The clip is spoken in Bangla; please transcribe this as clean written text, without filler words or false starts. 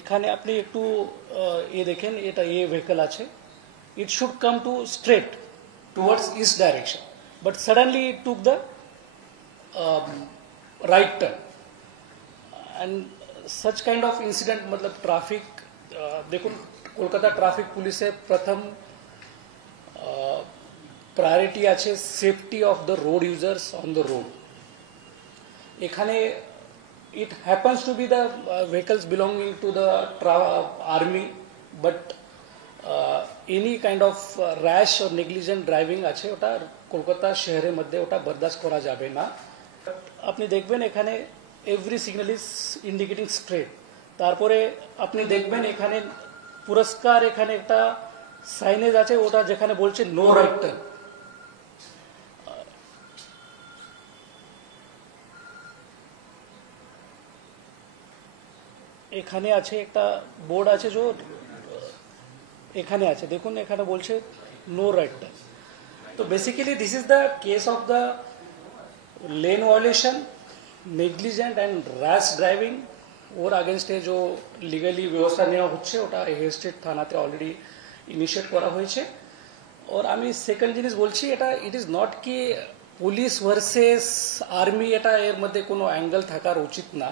এখানে আপনি একটু এ দেখেন, এটা এ ভেহিকল আছে, it should come to straight towards east direction, but suddenly it took the right turn, and such kind of incident मतलब ट्रैफिक देखो কলকাতা ট্রাফিক পুলিশের প্রথম প্রায়োরিটি আছে safety of the road users on the road. এখানে it happens to be the vehicles belonging to the army, but any kind of rash or negligent driving আছে ওটা কলকাতা শহরের মধ্যে ওটা বরদাস্ত করা যাবে না। আপনি দেখবেন এখানে every signal is indicating straight. তারপরে আপনি দেখবেন এখানে পুরস্কার এখানে একটা সাইনেজ আছে ওটা যেখানে বলছে নো রাইট টার্ন। এখানে আছে একটা বোর্ড আছে যে এখানে আছে দেখুন, এখানে বলছে নো রাইট টার্ন। তো basically this is the case of the lane violation, negligent and rash driving ওর আগেনস্টে যে লিগালি ব্যবস্থা নেওয়া হচ্ছে ওটা হেড স্টেট থানাতে অলরেডি ইনিশিয়েট করা হয়েছে। और আমি সেকেন্ড জিনিস বলছি, এটা ইট ইজ নট কি পুলিশ ভার্সেস আর্মি, এটা এর মধ্যে কোনো অ্যাঙ্গেল থাকার উচিত না।